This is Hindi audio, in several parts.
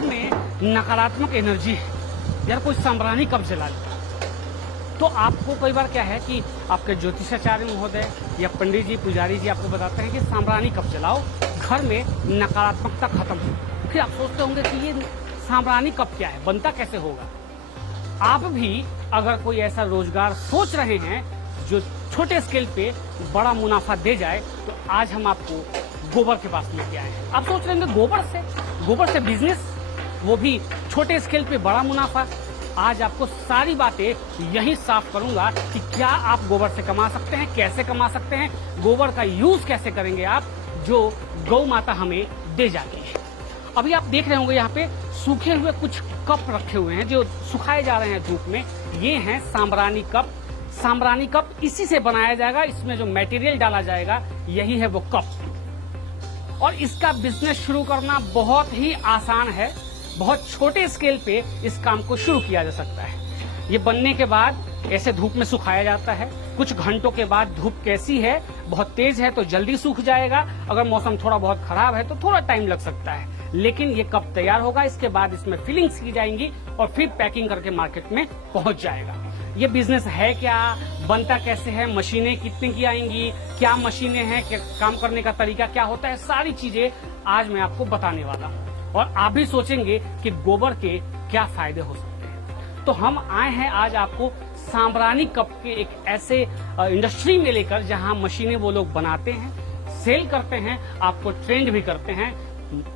घर में नकारात्मक एनर्जी है, यार कोई सांभरानी कब जला ले। तो आपको कई बार क्या है कि आपके ज्योतिषाचार्य महोदय या पंडित जी पुजारी जी आपको बताते हैं कि सांभरानी कब जलाओ, घर में नकारात्मकता खत्म हो। फिर आप सोचते होंगे कि ये सांभरानी कब क्या है, बनता कैसे होगा। आप भी अगर कोई ऐसा रोजगार सोच रहे हैं जो छोटे स्केल पे बड़ा मुनाफा दे जाए, तो आज हम आपको गोबर के पास लेके आए हैं। आप सोच रहे होंगे गोबर से बिजनेस, वो भी छोटे स्केल पे बड़ा मुनाफा। आज आपको सारी बातें यही साफ करूंगा कि क्या आप गोबर से कमा सकते हैं, कैसे कमा सकते हैं, गोबर का यूज कैसे करेंगे आप, जो गौ माता हमें दे जाती है। अभी आप देख रहे होंगे यहाँ पे सूखे हुए कुछ कप रखे हुए हैं जो सुखाए जा रहे हैं धूप में। ये हैं सांभरानी कप। सांभरानी कप इसी से बनाया जाएगा, इसमें जो मटेरियल डाला जाएगा यही है वो कप। और इसका बिजनेस शुरू करना बहुत ही आसान है, बहुत छोटे स्केल पे इस काम को शुरू किया जा सकता है। ये बनने के बाद ऐसे धूप में सुखाया जाता है। कुछ घंटों के बाद धूप कैसी है, बहुत तेज है तो जल्दी सूख जाएगा, अगर मौसम थोड़ा बहुत खराब है तो थोड़ा टाइम लग सकता है, लेकिन ये कप तैयार होगा। इसके बाद इसमें फिलिंग्स की जाएंगी और फिर पैकिंग करके मार्केट में पहुंच जाएगा। ये बिजनेस है क्या, बनता कैसे है, मशीनें कितने की आएंगी, क्या मशीनें हैं, काम करने का तरीका क्या होता है, सारी चीजें आज मैं आपको बताने वाला हूँ। और आप भी सोचेंगे कि गोबर के क्या फायदे हो सकते हैं। तो हम आए हैं आज आपको सांभरानी कप के एक ऐसे इंडस्ट्री में लेकर जहां मशीनें वो लोग बनाते हैं, सेल करते हैं, आपको ट्रेंड भी करते हैं।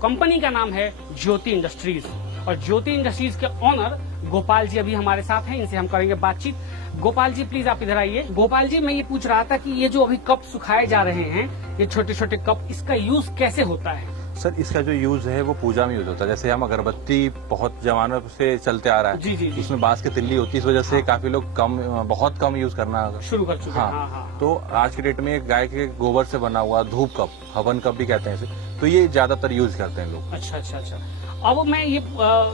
कंपनी का नाम है ज्योति इंडस्ट्रीज, और ज्योति इंडस्ट्रीज के ओनर गोपाल जी अभी हमारे साथ हैं, इनसे हम करेंगे बातचीत। गोपाल जी प्लीज आप इधर आइए। गोपाल जी, मैं ये पूछ रहा था कि ये जो अभी कप सुखाए जा रहे हैं, ये छोटे छोटे कप, इसका यूज कैसे होता है? सर, इसका जो यूज है वो पूजा में यूज होता है। जैसे हम अगरबत्ती बहुत जमानों से चलते आ रहा है, जी, उसमें बांस की तिल्ली होती है, इस वजह से काफी लोग बहुत कम यूज करना शुरू कर चुके हैं। हाँ। तो आज के डेट में गाय के गोबर से बना हुआ धूप कप, हवन कप भी कहते हैं इसे, तो ये ज्यादातर यूज करते हैं लोग। अच्छा। अब मैं ये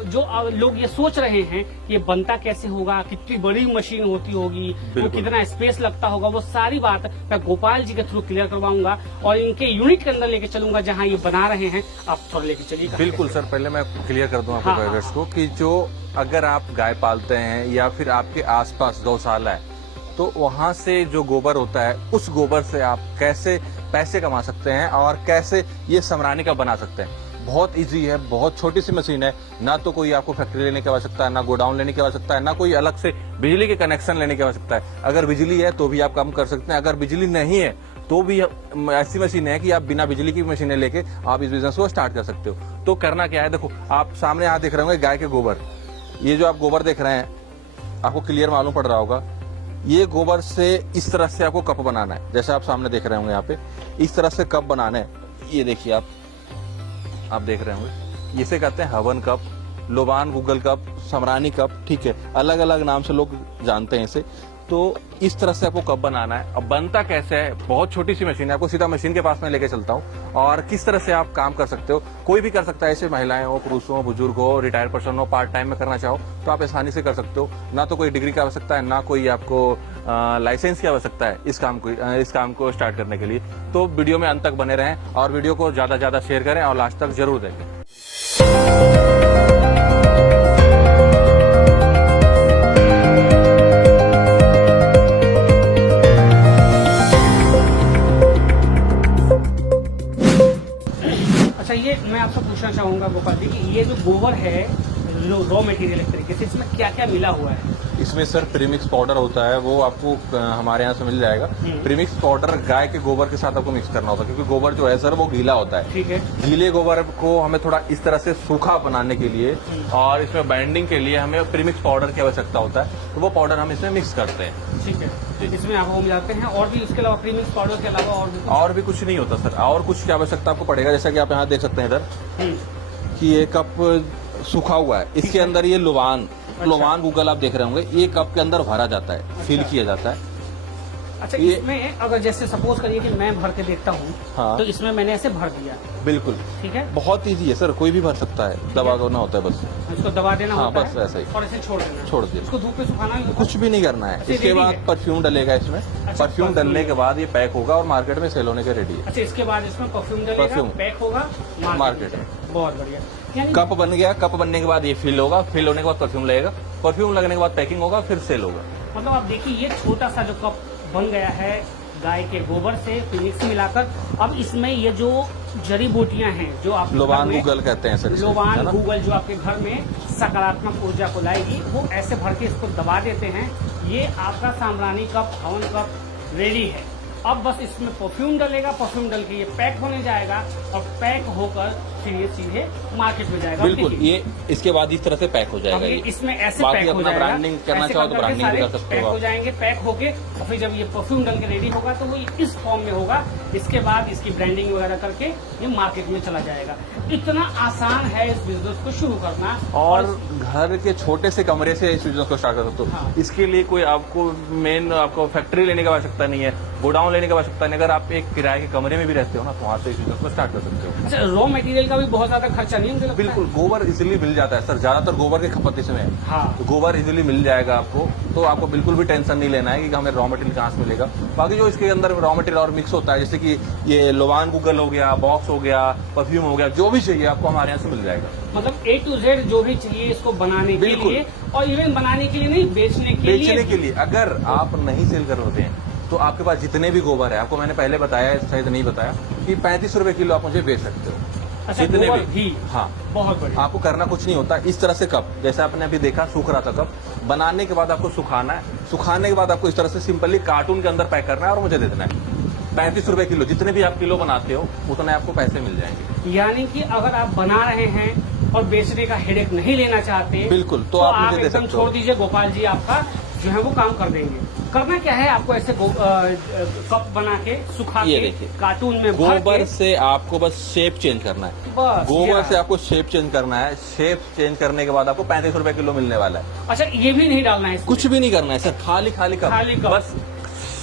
जो लोग ये सोच रहे हैं कि ये बनता कैसे होगा, कितनी बड़ी मशीन होती होगी, वो कितना स्पेस लगता होगा, वो सारी बात मैं गोपाल जी के थ्रू क्लियर करवाऊंगा और इनके यूनिट के अंदर लेके चलूंगा जहां ये बना रहे हैं। आप थोड़ा लेके चलिए। बिल्कुल सर, पहले मैं क्लियर कर दूं आपको व्यूअर्स को कि जो अगर आप गाय पालते हैं या फिर आपके आसपास गौशाला है, तो वहां से जो गोबर होता है, उस गोबर से आप कैसे पैसे कमा सकते हैं और कैसे ये सांभरानी का बना सकते हैं। बहुत इजी है, बहुत छोटी सी मशीन है, ना तो कोई आपको फैक्ट्री लेने की आवश्यकता है, ना गोडाउन लेने की आवश्यकता है, ना कोई अलग से बिजली के कनेक्शन लेने की आवश्यकता है। अगर बिजली है तो भी आप काम कर सकते हैं, अगर बिजली नहीं है तो भी ऐसी मशीन है कि आप बिना बिजली की मशीनें लेके आप इस बिजनेस को स्टार्ट कर सकते हो। तो करना क्या है, देखो आप सामने यहाँ देख रहे होंगे गाय के गोबर। ये जो आप गोबर देख रहे हैं, आपको क्लियर मालूम पड़ रहा होगा, ये गोबर से इस तरह से आपको कप बनाना है। जैसे आप सामने देख रहे होंगे यहाँ पे, इस तरह से कप बनाना है। ये देखिए आप देख रहे होंगे, इसे कहते हैं हवन कप, लोबान गूगल कप, सांभरानी कप, ठीक है, अलग अलग नाम से लोग जानते हैं इसे। तो इस तरह से आपको कप बनाना है। अब बनता कैसे है, बहुत छोटी सी मशीन है, आपको सीधा मशीन के पास में लेके चलता हूँ और किस तरह से आप काम कर सकते हो। कोई भी कर सकता है, ऐसे महिलाएं हो, पुरुष हो, बुजुर्ग हो, रिटायर्ड पर्सन हो, पार्ट टाइम में करना चाहो तो आप आसानी से कर सकते हो। ना तो कोई डिग्री की आवश्यकता है, ना कोई आपको लाइसेंस की आवश्यकता है इस काम को स्टार्ट करने के लिए। तो वीडियो में अंत तक बने रहें और वीडियो को ज्यादा शेयर करें और लास्ट तक जरूर देखें। अच्छा, ये मैं आपसे पूछना चाहूंगा गोपाल जी कि ये जो गोबर है, जो रॉ मटेरियल एक तरीके से, इसमें क्या क्या मिला हुआ है? इसमें सर प्रीमिक्स पाउडर होता है, वो आपको हमारे यहाँ से मिल जाएगा। प्रीमिक्स पाउडर गाय के गोबर के साथ आपको मिक्स करना होता है, क्योंकि गोबर जो है सर वो गीला होता है। ठीक है। गीले गोबर को हमें थोड़ा इस तरह से सूखा बनाने के लिए और इसमें बाइंडिंग के लिए हमें प्रीमिक्स पाउडर की आवश्यकता होता है, तो वो पाउडर हम इसमें मिक्स करते हैं। ठीक है, इसमें आपको मिलाते हैं। और भी इसके अलावा प्रीमिक्स पाउडर के अलावा और भी कुछ नहीं होता सर, और कुछ की आवश्यकता आपको पड़ेगा। जैसा कि आप यहाँ देख सकते हैं इधर कि ये कप सूखा हुआ है, इसके अंदर ये लोबान गूगल आप देख रहे होंगे, ये कप के अंदर भरा जाता है, फिल किया जाता है। अच्छा, इसमें अगर जैसे सपोज करिए कि मैं भर के देखता हूँ, हाँ, तो इसमें मैंने ऐसे भर दिया। बिल्कुल ठीक है, बहुत इजी है सर, कोई भी भर सकता है, दबा करना होता है बस, इसको दबा देना होता बस ऐसा ही, और ऐसे छोड़ देना, इसको धूप में सुखाना, कुछ भी नहीं करना है। इसके बाद परफ्यूम डलेगा इसमें। परफ्यूम डलने के बाद ये पैक होगा और मार्केट में सेल होने के रेडी है। अच्छा, इसके बाद इसमें परफ्यूम डलेगा, पैक होगा, मार्केट में। बहुत बढ़िया। यानी कप बन गया, कप बनने के बाद ये फिल होगा, फिल होने के बाद परफ्यूम लगेगा, परफ्यूम लगने के बाद पैकिंग होगा, फिर सेल होगा। मतलब आप देखिए ये छोटा सा जो कप बन गया है गाय के गोबर से फिनिक्स मिलाकर, अब इसमें ये जो जड़ी बूटियां हैं जो आप लोबान गूगल कहते हैं सर इसे, है लोबान ना? गूगल जो आपके घर में सकारात्मक ऊर्जा को लाएगी, वो ऐसे भर के इसको दबा देते हैं। ये आपका साम्रानी कप, हवन कप रेडी है। अब बस इसमें परफ्यूम डलेगा, परफ्यूम डल के ये पैक होने जाएगा और पैक होकर फिर ये सीधे मार्केट में जाएगा। बिल्कुल, ये इसके बाद इस तरह से पैक हो अब जाएगा। ये ये इसमें ऐसे बाकी पैक हो अपना जाएगा, ब्रांडिंग करना ऐसे चाहो तो करके ब्रांडिंग भी सारे कर सकते पैक हो हो आप। जाएंगे, पैक होके और फिर जब ये परफ्यूम डल के रेडी होगा तो वो इस फॉर्म में होगा। इसके बाद इसकी ब्रांडिंग वगैरह करके ये मार्केट में चला जाएगा। इतना आसान है इस बिजनेस को शुरू करना। और घर के छोटे से कमरे से इस बिजनेस को स्टार्ट कर सकते हो। हाँ। इसके लिए कोई आपको मेन आपको फैक्ट्री लेने की आवश्यकता नहीं है, गोडाउन लेने की आवश्यकता नहीं। अगर आप एक किराए के कमरे में भी रहते हो ना, तो वहाँ से इस बिजनेस को स्टार्ट कर सकते हो। अच्छा, रॉ मटेरियल का भी बहुत ज्यादा खर्चा नहीं मुझे लगता है? बिल्कुल, गोबर इजीली मिल जाता है सर, ज्यादातर गोबर की खपत इसमें है। हाँ। तो गोबर इजीली मिल जाएगा आपको, तो आपको बिल्कुल भी टेंशन नहीं लेना है कि हमें रॉ मटेरियल कहाँ से मिलेगा। बाकी जो इसके अंदर रॉ मटेरियल और मिक्स होता है, जैसे कि ये लोबान गूगल हो गया, बॉक्स हो गया, परफ्यूम हो गया, जो भी चाहिए आपको हमारे यहाँ से मिल जाएगा। मतलब A to Z जो भी चाहिए इसको बनाने के बिल्कुल। लिए, और इवन बनाने के लिए नहीं, बेचने के लिए। बेचने के लिए अगर आप नहीं सेल कर होते हैं तो आपके पास जितने भी गोबर है, आपको मैंने पहले बताया, शायद नहीं बताया, कि 35 रुपए किलो आप मुझे बेच सकते हो। अच्छा, जितने गोबर भी। भी? हाँ, बहुत बढ़िया। आपको करना कुछ नहीं होता। इस तरह से कप, जैसे आपने अभी देखा सूख रहा था कप, बनाने के बाद आपको सुखाना है, सुखाने के बाद आपको इस तरह से सिंपली कार्टून के अंदर पैक करना है और मुझे दे देना है। 35 रुपए किलो, जितने भी आप किलो बनाते हो उतने आपको पैसे मिल जाएंगे। यानी कि अगर आप बना रहे हैं और बेचने का हेडेक नहीं लेना चाहते, बिल्कुल, तो आप मुझे दे एकदम सकते हो। छोड़ दीजिए, गोपाल जी आपका जो है वो काम कर देंगे। करना क्या है आपको, ऐसे कप बना के सुखा ये के देखिए, कार्टून में भर गोबर के, से आपको बस शेप चेंज करना है। बस गोबर ये से आपको शेप चेंज करना है। शेप चेंज करने के बाद आपको 35 रुपए किलो मिलने वाला है। अच्छा, ये भी नहीं डालना है इसमें? कुछ भी नहीं करना है सर, खाली खाली खाली कप, कप। बस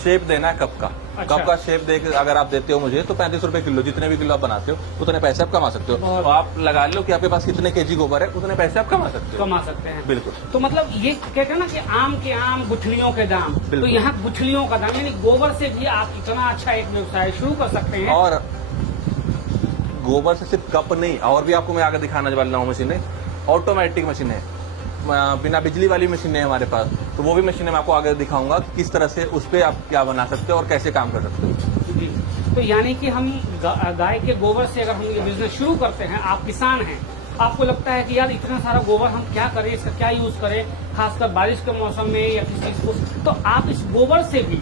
शेप देना है कप का। अच्छा। कप का शेप दे के अगर आप देते हो मुझे, तो 35 रुपए किलो, जितने भी किलो आप बनाते हो उतने पैसे आप कमा सकते हो। बहुत। तो आप लगा लो कि आपके पास कितने केजी गोबर है, उतने पैसे आप कमा सकते हो। कमा सकते हैं। बिल्कुल। तो मतलब ये कहते हैं ना कि आम के आम गुठलियों के दाम, तो बिल्कुल। यहाँ गुठलियों का दाम, यानी गोबर से भी आप इतना अच्छा एक व्यवसाय शुरू कर सकते हैं। और गोबर से सिर्फ कप नहीं, और भी आपको मैं आगे दिखाने वाला हूँ मशीनें। ऑटोमेटिक मशीन है, बिना बिजली वाली मशीनें हैं हमारे पास, तो वो भी मशीनें मैं आपको आगे दिखाऊंगा कि किस तरह से उस पर आप क्या बना सकते हो और कैसे काम कर सकते हो। जी। तो यानी कि हम गाय के गोबर से अगर हम ये बिजनेस शुरू करते हैं, आप किसान हैं, आपको लगता है कि यार इतना सारा गोबर हम क्या करें, इसका क्या यूज करें, खासकर बारिश के मौसम में या किसी चीज को, तो आप इस गोबर से भी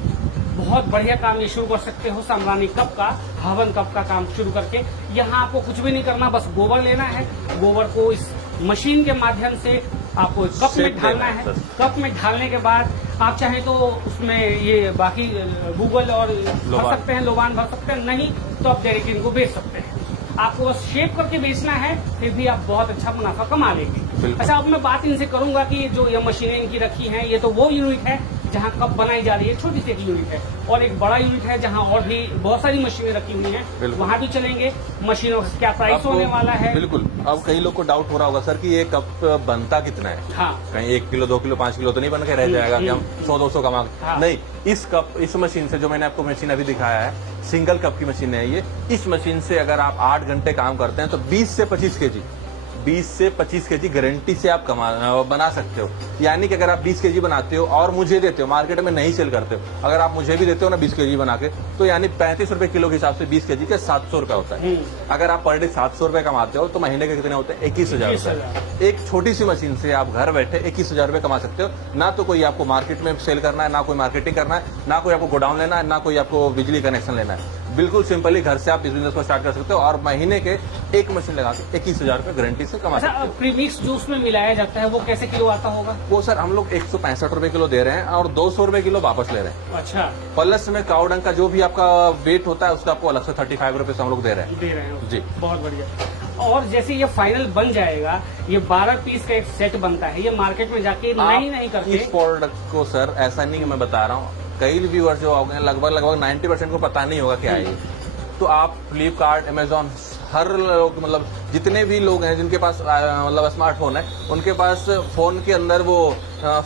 बहुत बढ़िया काम ये शुरू कर सकते हो। साम्रानी कप का, हवन कप का काम शुरू करके यहाँ आपको कुछ भी नहीं करना, बस गोबर लेना है, गोबर को इस मशीन के माध्यम से आपको कप में शेप ढालना देना है। है बस। कप में ढालने के बाद आप चाहें तो उसमें ये बाकी गूगल और भर लोबान। सकते हैं, लोबान भर सकते हैं, नहीं तो आप डायरेक्ट इनको बेच सकते हैं। आपको बस शेप करके बेचना है, फिर भी आप बहुत अच्छा मुनाफा कमा लेंगे। बिल्कुल। अच्छा, अब मैं बात इनसे करूंगा कि ये जो ये मशीनें इनकी रखी हैं, ये तो वो यूनिट है जहाँ कप बनाई जा रही है, छोटी सी एक यूनिट है, और एक बड़ा यूनिट है जहाँ और भी बहुत सारी मशीनें रखी हुई हैं, बिल्कुल। वहाँ भी चलेंगे। मशीनों का क्या प्राइस आपको- होने वाला है? बिल्कुल। अब कई लोग को डाउट हो रहा होगा सर कि ये कप बनता कितना है, हाँ। कहीं 1 किलो 2 किलो 5 किलो तो नहीं बन के रह जाएगा कि हम 100-200 कमा। हाँ। नहीं, इस मशीन से, जो मैंने आपको मशीन अभी दिखाया है, सिंगल कप की मशीन है ये। इस मशीन से अगर आप 8 घंटे काम करते हैं तो 20 से 25 केजी 20 से 25 केजी गारंटी से आप बना सकते हो। यानी कि अगर आप 20 केजी बनाते हो और मुझे देते हो, मार्केट में नहीं सेल करते हो, अगर आप मुझे भी देते हो ना 20 केजी बना के, तो यानी 35 रुपए किलो के हिसाब से 20 केजी के 700 रुपए होता है। अगर आप पर डे 700 रुपए कमाते हो तो महीने के कितने होते हैं? 21,000 रुपए। एक छोटी सी मशीन से आप घर बैठे 21,000 रुपए कमा सकते हो। ना तो कोई आपको मार्केट में सेल करना है, ना कोई मार्केटिंग करना है, ना कोई आपको गोडाउन लेना है, ना कोई आपको बिजली कनेक्शन लेना है। बिल्कुल सिंपली घर से आप इस बिजनेस को स्टार्ट कर सकते हो और महीने के एक मशीन लगा के 21,000 रुपए गारंटी से कमा सकते अच्छा, हो। प्रीमिक्स जो उसमें मिलाया जाता है वो कैसे किलो आता होगा? वो सर हम लोग 165 रुपए किलो दे रहे हैं और 200 रुपए किलो वापस ले रहे हैं। अच्छा, प्लस में काऊ डंग का जो भी आपका वेट होता है उसका आपको अलग से 35 रुपए से हम लोग दे रहे हैं। दे रहे हैं जी। बहुत बढ़िया। और जैसे ये फाइनल बन जाएगा, ये 12 पीस का एक सेट बनता है, ये मार्केट में जाके नहीं करते? इस प्रोडक्ट को सर ऐसा नहीं कि मैं बता रहा हूँ, कई व्यूअर्स जो होंगे लगभग 90% को पता नहीं होगा क्या है ये। तो आप फ्लिपकार्ट, अमेजोन, हर लोग मतलब जितने भी लोग हैं जिनके पास मतलब स्मार्टफोन है उनके पास फोन के अंदर वो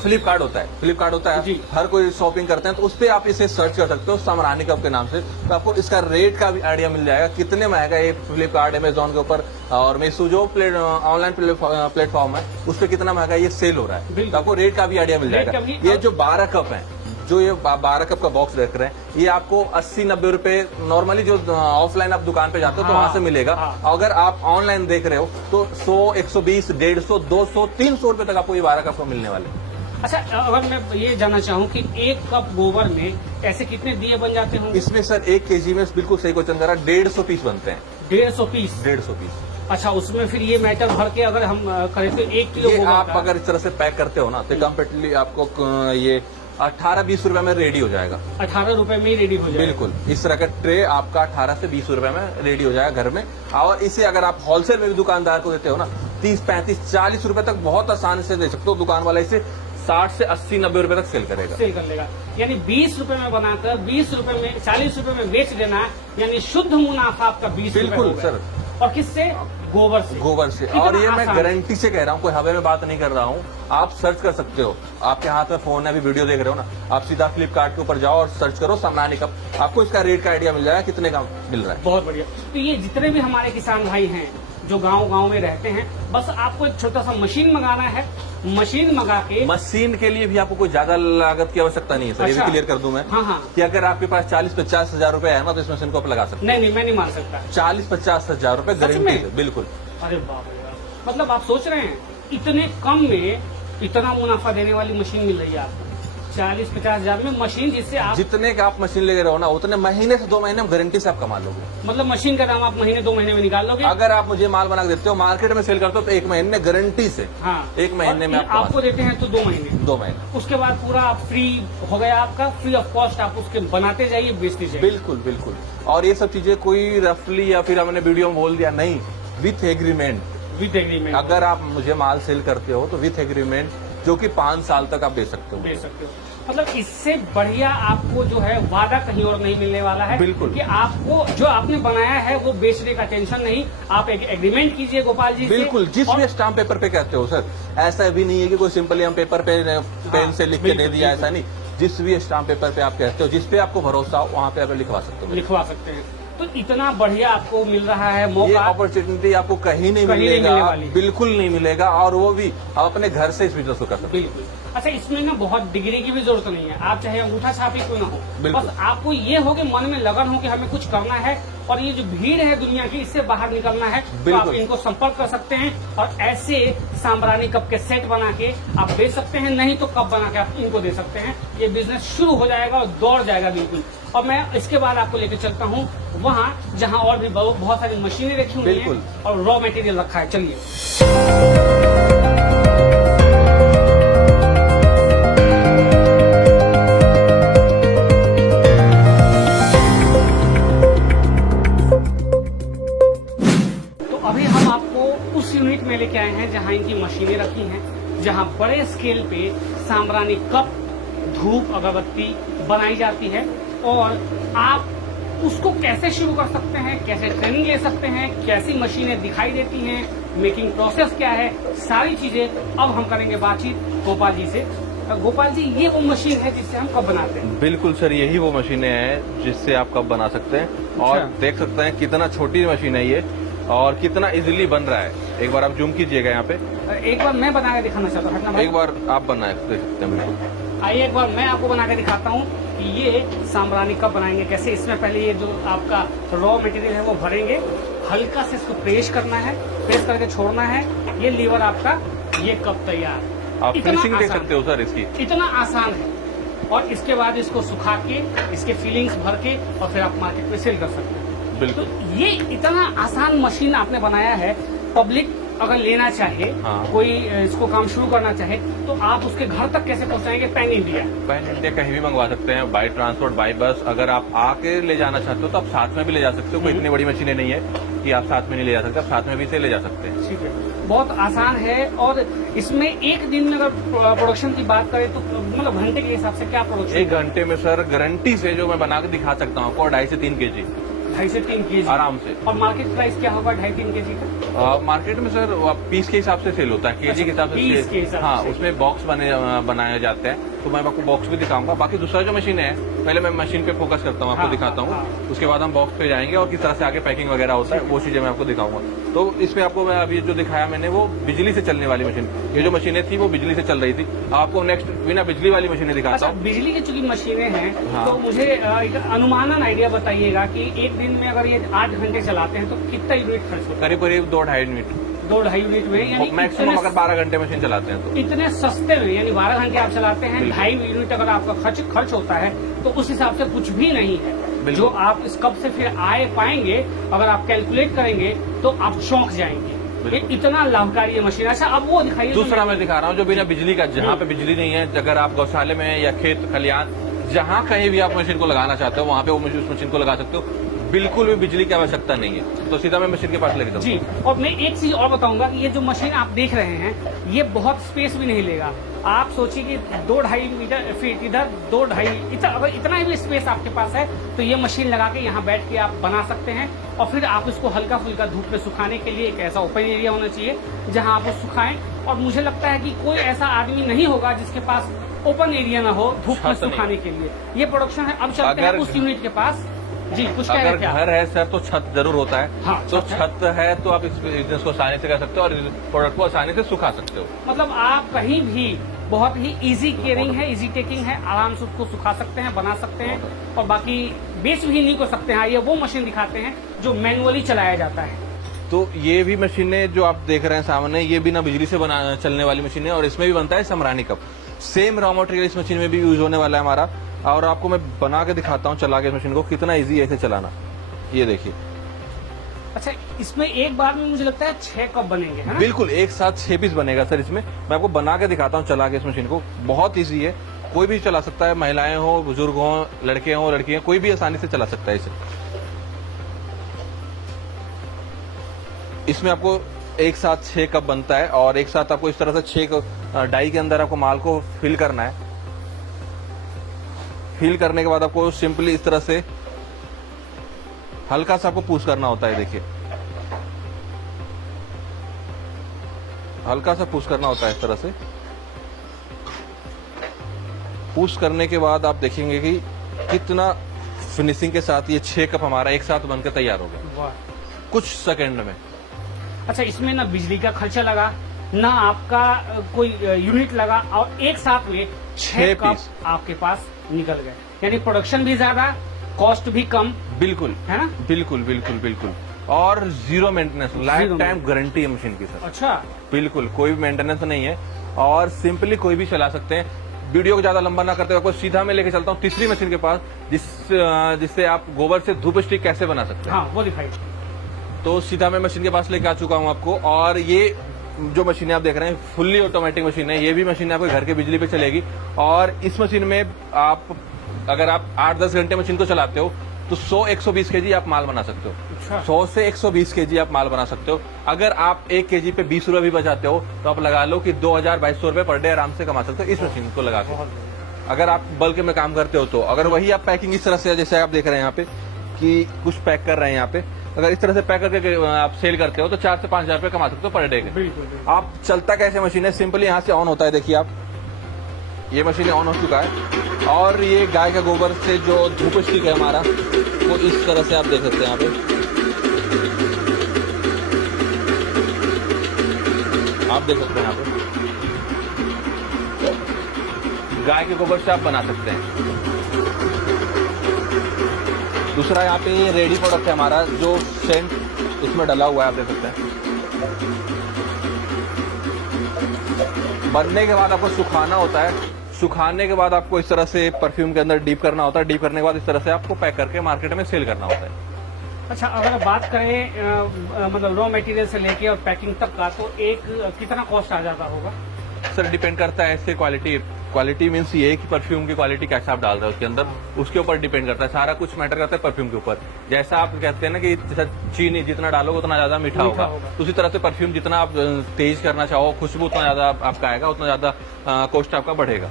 फ्लिपकार्ट होता है जी। हर कोई शॉपिंग करते हैं तो उस पर आप इसे सर्च कर सकते हो सामरानी कप के नाम से, तो आपको इसका रेट का भी आइडिया मिल जाएगा कितने में आएगा ये फ्लिपकार्ट अमेजोन के ऊपर और मीशो जो ऑनलाइन प्लेटफॉर्म है उस पर कितना महंगा ये सेल हो रहा है, तो आपको रेट का भी आइडिया मिल जाएगा। ये जो 12 कप है, जो ये 12 कप का बॉक्स देख रहे हैं, ये आपको 80-90 रुपए नॉर्मली जो ऑफलाइन आप दुकान पे जाते हो तो वहां से मिलेगा। अगर आप ऑनलाइन देख रहे हो तो 100, 120, 150, 200, 300 रुपए तक आपको ये 12 कप मिलने वाले हैं। अच्छा, अगर मैं ये जानना चाहूँ कि एक कप गोबर में ऐसे कितने दिए बन जाते होंगे? इसमें सर 1 केजी में बिल्कुल सही क्वेश्चन करा, 150 पीस बनते हैं। 150 पीस? 150 पीस। अच्छा, उसमें फिर ये मैटर भर के अगर हम करें तो 1 किलो ये आप अगर इस तरह से पैक करते हो ना तो कम्प्लीटली आपको ये 18-20 रुपए में रेडी हो जाएगा। 18 रुपए में ही रेडी हो जाएगा? बिल्कुल, इस तरह का ट्रे आपका 18 से 20 रुपए में रेडी हो जाएगा घर में। और इसे अगर आप होलसेल में भी दुकानदार को देते हो ना 30, 35, 40 रुपए तक बहुत आसानी से दे सकते हो। दुकान वाला इसे 60 से 80-90 रुपए तक सेल करेगा। सेल कर लेगा, यानी 20 रुपए में बनाकर 20 रुपए में 40 रुपए में बेच देना, यानी शुद्ध मुनाफा आपका 20 रुपए बिल्कुल होगा। सर। और किससे? गोबर से। गोबर से। कितना और ये मैं आसान। गारंटी से कह रहा हूँ, कोई हवा में बात नहीं कर रहा हूँ। आप सर्च कर सकते हो, आपके हाथ में फोन है, अभी वीडियो देख रहे हो ना, आप सीधा फ्लिपकार्ट के ऊपर जाओ और सर्च करो सामरानी कप, आपको इसका रेट का आइडिया मिल जाएगा कितने का मिल रहा है। बहुत बढ़िया। तो ये जितने भी हमारे किसान भाई हैं जो गांव में रहते हैं, बस आपको एक छोटा सा मशीन मंगाना है। मशीन मंगा के, मशीन के लिए भी आपको कोई ज्यादा लागत की आवश्यकता नहीं है सर। ये भी अच्छा। क्लियर कर दूं मैं हाँ। कि अगर आपके पास 40-50 हजार रुपए है ना तो इस मशीन को आप लगा सकते नहीं, मैं नहीं मान सकता। हैं। 40-50 हजार रुपए सच गारंटी में? से, बिल्कुल। अरे बाप रे बाप, मतलब आप सोच रहे हैं इतने कम में इतना मुनाफा देने वाली मशीन मिल रही है आपको 40-50 हजार में मशीन, जिससे आप जितने का आप मशीन लेके रहो ना उतने महीने से 2 महीने में गारंटी से आप कमा लोगे। मतलब मशीन का दाम आप महीने 2 महीने में निकाल लोगे। अगर आप मुझे माल बना के देते हो, मार्केट में सेल करते हो तो 1 महीने में गारंटी से, हाँ, 1 महीने में और आपको देते हैं तो 2 महीने, 2 महीने। उसके बाद पूरा आप फ्री हो गया, आपका फ्री ऑफ कॉस्ट, आप उसके बनाते जाइए, बेचते जाइए। बिल्कुल बिल्कुल। और ये सब चीजें कोई रफली या फिर हमने वीडियो में बोल दिया नहीं, विथ एग्रीमेंट। With agreement. अगर आप मुझे माल सेल करते हो तो विथ एग्रीमेंट, जो कि 5 साल तक आप दे सकते हो। दे सकते हो। मतलब इससे बढ़िया आपको जो है वादा कहीं और नहीं मिलने वाला है। बिल्कुल। कि आपको जो आपने बनाया है वो बेचने का टेंशन नहीं, आप एक एग्रीमेंट कीजिए गोपाल जी से। बिल्कुल, जिस भी स्टाम्प पेपर पे कहते हो सर, ऐसा भी नहीं है कि कोई सिंपली हम पेपर पे पेन से लिख के दे बिल्कुल, दिया, बिल्कुल। ऐसा नहीं। जिस भी स्टाम्प पेपर पे आप कहते हो, जिस पे आपको भरोसा हो, वहाँ पे आप लिखवा सकते हो। लिखवा सकते हैं। तो इतना बढ़िया आपको मिल रहा है ये मौका, अपॉर्चुनिटी आपको कहीं नहीं कहीं नहीं मिलेगा, मिलने वाली। बिल्कुल नहीं मिलेगा। और वो भी आप अपने घर से इस बिजनेस को कर सकते हो। बिल्कुल। अच्छा, इसमें ना बहुत डिग्री की भी जरूरत नहीं है, आप चाहे अंगूठा छापी क्यों ना हो, बिल्कुल। बस आपको ये हो कि मन में लगन हो कि हमें कुछ करना है और ये जो भीड़ है दुनिया की, इससे बाहर निकलना है, तो आप बिल्कुल। इनको संपर्क कर सकते हैं और ऐसे साम्रानी कप के सेट बना के आप बेच सकते हैं, नहीं तो कप बना के आप इनको दे सकते हैं। ये बिजनेस शुरू हो जाएगा और दौड़ जाएगा बिल्कुल। और मैं इसके बाद आपको लेकर चलता हूँ वहाँ जहाँ और भी बहुत सारी मशीनें रखी हुई बिल्कुल। हैं और रॉ मटेरियल रखा है। चलिए। अभी हम आपको उस यूनिट में लेके आए हैं जहां इनकी मशीनें रखी हैं, जहां बड़े स्केल पे साम्रानी कप, धूप अगरबत्ती बनाई जाती है और आप उसको कैसे शुरू कर सकते हैं, कैसे ट्रेनिंग ले सकते हैं, कैसी मशीनें दिखाई देती हैं, मेकिंग प्रोसेस क्या है, सारी चीजें अब हम करेंगे बातचीत गोपाल जी से। गोपाल जी, ये वो मशीन है जिससे हम कप बनाते हैं? बिल्कुल सर, यही वो मशीनें हैं जिससे आप कप बना सकते हैं। और अच्छा। देख सकते हैं कितना छोटी मशीन है ये और कितना इजीली बन रहा है। एक बार आप जूम कीजिएगा यहाँ पे, एक बार मैं बना के दिखाना चाहता हूँ। हटना भाई। एक बार आप बना देख सकते हैं। बिल्कुल, आइए एक बार मैं आपको बना के दिखाता हूँ कि ये साम्रानी कप बनाएंगे कैसे। इसमें पहले ये जो आपका रॉ मटेरियल है वो भरेंगे, हल्का से इसको प्रेस करना है, प्रेस करके छोड़ना है, ये लीवर आपका, ये कप तैयार। आप इतना फिनिशिंग देख आसान सकते हो सर इसकी। इतना आसान है। और इसके बाद इसको सुखा के, इसके फीलिंग्स भर के और फिर आप मार्केट में सेल कर सकते हैं। तो बिल्कुल। ये इतना आसान मशीन आपने बनाया है, पब्लिक अगर लेना चाहे, हाँ। कोई इसको काम शुरू करना चाहे, तो आप उसके घर तक कैसे पहुंचाएंगे? Pan India. पैन इंडिया कहीं भी मंगवा सकते हैं, बाई ट्रांसपोर्ट, बाई बस। अगर आप आके ले जाना चाहते हो तो आप साथ में भी ले जा सकते हो। कोई इतनी बड़ी मशीनें नहीं है कि आप साथ में नहीं ले जा सकते, आप साथ में भी से ले जा सकते हैं। ठीक है, बहुत आसान है। और इसमें एक दिन में अगर प्रोडक्शन की बात करें तो मतलब घंटे के हिसाब से क्या प्रोडक्शन? 1 घंटे में सर गारंटी से जो मैं बना के दिखा सकता हूँ आपको 2.5 से 3 kg। 2.5 से 3 kg आराम से। और मार्केट प्राइस क्या होगा 2.5-3 kg का? मार्केट में सर पीस के हिसाब से सेल होता है, केजी के हिसाब से पीस के हिसाब हाँ, से। उसमें बॉक्स बनाए जाते हैं, तो मैं आपको बॉक्स भी दिखाऊंगा। बाकी दूसरा जो मशीन है, पहले मैं मशीन पे फोकस करता हूँ, आपको हाँ, दिखाता हूँ, हाँ। उसके बाद हम बॉक्स पे जाएंगे और किस तरह से आगे पैकिंग वगैरह होता है वो चीजें मैं आपको दिखाऊंगा। तो इसमें आपको मैं अभी जो दिखाया मैंने वो बिजली से चलने वाली मशीन, ये जो मशीनें थी वो बिजली से चल रही थी। आपको नेक्स्ट बिना बिजली वाली मशीनें दिखाता अच्छा, हूँ। बिजली की चूंकि मशीनें हैं हाँ। तो मुझे एक अनुमानन आइडिया बताइएगा कि एक दिन में अगर ये 8 घंटे चलाते हैं तो कितना यूनिट खर्च होता है? करीब करीब 2-2.5 यूनिट, 2-2.5 यूनिट में, यानी मैक्सिमम अगर 12 घंटे मशीन चलाते हैं तो। इतने सस्ते में, यानी 12 घंटे आप चलाते हैं, 2.5 यूनिट अगर आपका खर्च होता है तो उस हिसाब से कुछ भी नहीं है। जो आप इस कब से फिर आए पाएंगे, अगर आप कैलकुलेट करेंगे तो आप चौंक जाएंगे। ये इतना लाभकारी है मशीन। अच्छा, अब वो दिखाइए। दूसरा मैं दिखा रहा हूँ जो बिना बिजली का, जहाँ पे बिजली नहीं है, अगर आप गौशाले में या खेत खलियान जहाँ कहीं भी आप मशीन को लगाना चाहते हो वहाँ पे वो उस मशीन को लगा सकते हो, बिल्कुल भी बिजली की आवश्यकता नहीं है। तो सीधा मैं मशीन के पास लेके जाऊँ। जी, और मैं एक चीज और बताऊंगा कि ये जो मशीन आप देख रहे हैं ये बहुत स्पेस भी नहीं लेगा। आप सोचिए कि 2-2.5 फीट इधर, 2-2.5 अगर इतना भी स्पेस आपके पास है तो ये मशीन लगा के यहाँ बैठ के आप बना सकते हैं। और फिर आप इसको हल्का फुल्का धूप में सुखाने के लिए एक ऐसा ओपन एरिया होना चाहिए जहाँ आप उसको सुखाएं। और मुझे लगता है कि कोई ऐसा आदमी नहीं होगा जिसके पास ओपन एरिया ना हो धूप में सुखाने के लिए। ये प्रोडक्शन है। अब चलते हैं उस यूनिट के पास। जी, कुछ कह रहे अगर थे आप? घर है सर तो छत जरूर होता है। हाँ, तो छत है तो आप इस बिजनेस को आसानी से कर सकते हो और प्रोडक्ट को आसानी से सुखा सकते हो। मतलब आप कहीं भी बहुत ही इजी केयरिंग है, इजी टेकिंग है, आराम से उसको सुखा सकते हैं, बना सकते हैं और बाकी बेच भी नहीं कर सकते हैं। ये वो मशीन दिखाते हैं जो मैनुअली चलाया जाता है। तो ये भी मशीनें जो आप देख रहे हैं सामने, ये बिना बिजली से चलने वाली मशीन है और इसमें भी बनता है समरानी कप। सेम रॉ मटेरियल इस मशीन में भी यूज होने वाला है हमारा, और आपको मैं बना के दिखाता हूँ चला के इस मशीन को, कितना ईजी है इसे चलाना। ये देखिए। अच्छा, इसमें एक बार में मुझे लगता है 6 कप बनेंगे, है ना? बिल्कुल, एक साथ 6 पीस बनेगा सर इसमें। मैं आपको बना के दिखाता हूँ चला के इस मशीन को। बहुत ईजी है, कोई भी चला सकता है, महिलाएं हो, बुजुर्ग हो, लड़के हो, लड़कियां, कोई भी आसानी से चला सकता है इसे। इसमें आपको एक साथ 6 कप बनता है और एक साथ आपको इस तरह से 6 डाई के अंदर आपको माल को फिल करना है। फिल करने के बाद आपको सिंपली इस तरह से हल्का सा आपको पुश करना होता है। देखिए, हल्का सा पुश करना होता है इस तरह से। पुश करने के बाद आप देखेंगे कि कितना फिनिशिंग के साथ ये 6 कप हमारा एक साथ बनकर तैयार हो गया वाह। कुछ सेकंड में। अच्छा, इसमें ना बिजली का खर्चा लगा, ना आपका कोई यूनिट लगा और एक साथ में 6 कप पीस आपके पास निकल गए। यानी प्रोडक्शन भी ज्यादा, कॉस्ट भी कम, बिल्कुल है ना? बिल्कुल बिल्कुल बिल्कुल। और zero maintenance, life time guarantee है मशीन की सर। अच्छा, बिल्कुल, कोई भी मेंटेनेंस नहीं है और सिंपली कोई भी चला सकते हैं। वीडियो को ज्यादा लंबा ना करते हुए आपको सीधा मैं लेके चलता हूँ तीसरी मशीन के पास, जिससे आप गोबर से धूप स्टिक कैसे बना सकते हैं। हाँ, वो दिखाइए। तो सीधा मैं मशीन के पास लेके आ चुका हूँ आपको। और ये जो मशीनें आप देख रहे हैं फुल्ली ऑटोमेटिक मशीन है। ये भी मशीन आपके घर के बिजली पे चलेगी और इस मशीन में आप अगर आप 8-10 घंटे मशीन को चलाते हो तो 100-120 केजी आप माल बना सकते हो। अच्छा। 100 से 120 केजी आप माल बना सकते हो। अगर आप 1 केजी पे 20 रुपए भी बचाते हो तो आप लगा लो कि 2000-2200 रुपए पर डे आराम से कमा सकते हो इस मशीन को लगा के। अगर आप बल्क में काम करते हो तो अगर वही आप पैकिंग इस तरह से, जैसे आप देख रहे हैं यहाँ पे कि कुछ पैक कर रहे हैं यहाँ पे, अगर इस तरह से पैक करके आप सेल करते हो तो 4 से 5 हजार रुपए कमा सकते हो पर डे के। बिल्कुल। आप चलता कैसे मशीन है, सिंपली यहाँ से ऑन होता है। देखिए आप, ये मशीन ऑन हो चुका है और ये गाय का गोबर से जो धूप स्टिक है हमारा वो इस तरह से आप देख सकते हैं यहाँ पे। आप देख सकते हैं यहाँ पे गाय के गोबर से आप बना सकते हैं। दूसरा यहाँ पे रेडी प्रोडक्ट है हमारा जो सेंट इसमें डला हुआ है, आप देख सकते हैं। बनने के बाद आपको सुखाना होता है। सुखाने के बाद आपको इस तरह से परफ्यूम के अंदर डीप करना होता है। डीप करने के बाद इस तरह से आपको पैक करके मार्केट में सेल करना होता है। अच्छा, अगर बात करें मतलब रॉ मटेरियल से लेके और पैकिंग तक का, तो एक कितना कॉस्ट आ जाता होगा? सर डिपेंड करता है इससे क्वालिटी क्वालिटी मीन्स ये है कि परफ्यूम की क्वालिटी कैसा आप डाल रहे हो उसके अंदर, उसके ऊपर डिपेंड करता है। सारा कुछ मैटर करता है परफ्यूम के ऊपर। जैसा आप कहते हैं ना कि जैसा चीनी जितना डालोगे उतना ज्यादा मीठा होगा, उसी तरह से परफ्यूम जितना आप तेज करना चाहो, खुशबू उतना ज्यादा आपका आएगा, उतना ज्यादा कॉस्ट आपका बढ़ेगा।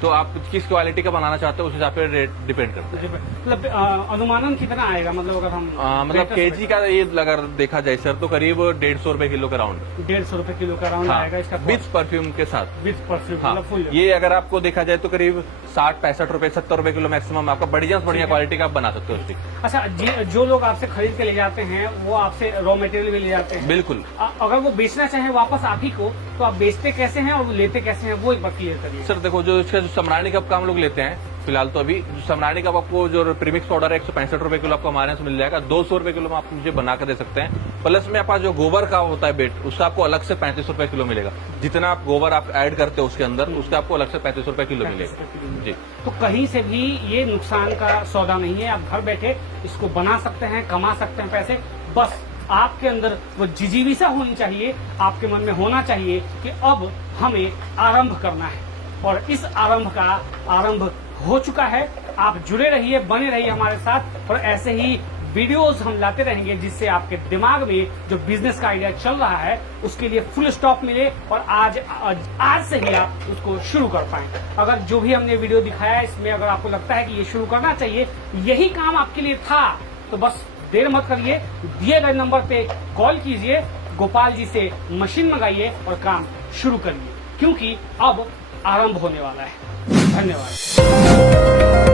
तो आप किस क्वालिटी का बनाना चाहते हो उस हिसाब पे रेट डिपेंड करता है। मतलब अनुमानन कितना आएगा, मतलब अगर हम मतलब केजी का ये अगर देखा जाए सर तो करीब 150 रुपए किलो का राउंड, 150 रुपए किलो का राउंड आएगा इसका विथ परफ्यूम के साथ। विथ परफ्यूम हाँ, मतलब फुल। ये अगर आपको देखा जाए तो करीब 60-65 रुपए 70 रुपए किलो मैक्सिमम आपका बढ़िया क्वालिटी का आप बना सकते हो स्टिक। अच्छा, जो लोग आपसे खरीद के ले जाते हैं वो आपसे रॉ मटेरियल भी ले जाते हैं? बिल्कुल। अगर वो बेचना चाहे वापस आप ही को, तो आप बेचते कैसे हैं और वो लेते कैसे हैं, वो एक बार क्लियर करिए। सर देखो, जो इसका जो समरानी कप का हम लोग लेते हैं फिलहाल तो अभी समरानी कप आपको जो प्रीमिक्स पाउडर है 165 रुपए किलो आपको हमारे यहाँ से मिल जाएगा। 200 रुपए किलो में आप मुझे बना कर दे सकते हैं। प्लस में आपका जो गोबर का होता है बेट, उसका आपको अलग से 35 रुपए किलो मिलेगा। जितना आप गोबर आप ऐड करते हो उसके अंदर, उसका आपको अलग से 35 रुपए किलो मिलेगा जी। तो कहीं से भी ये नुकसान का सौदा नहीं है, आप घर बैठे इसको बना सकते हैं, कमा सकते हैं पैसे। बस आपके अंदर वो जिजीविसा होनी चाहिए, आपके मन में होना चाहिए कि अब हमें आरंभ करना है, और इस आरंभ का आरंभ हो चुका है। आप जुड़े रहिए, बने रहिए हमारे साथ, और ऐसे ही वीडियोस हम लाते रहेंगे जिससे आपके दिमाग में जो बिजनेस का आइडिया चल रहा है उसके लिए फुल स्टॉप मिले, और आज से ही आप उसको शुरू कर पाएं। अगर जो भी हमने वीडियो दिखाया इसमें अगर आपको लगता है कि ये शुरू करना चाहिए, यही काम आपके लिए था, तो बस देर मत करिए, दिए गए नंबर पे कॉल कीजिए, गोपाल जी से मशीन मंगाइए और काम शुरू करिए, क्योंकि अब आरंभ होने वाला है। धन्यवाद।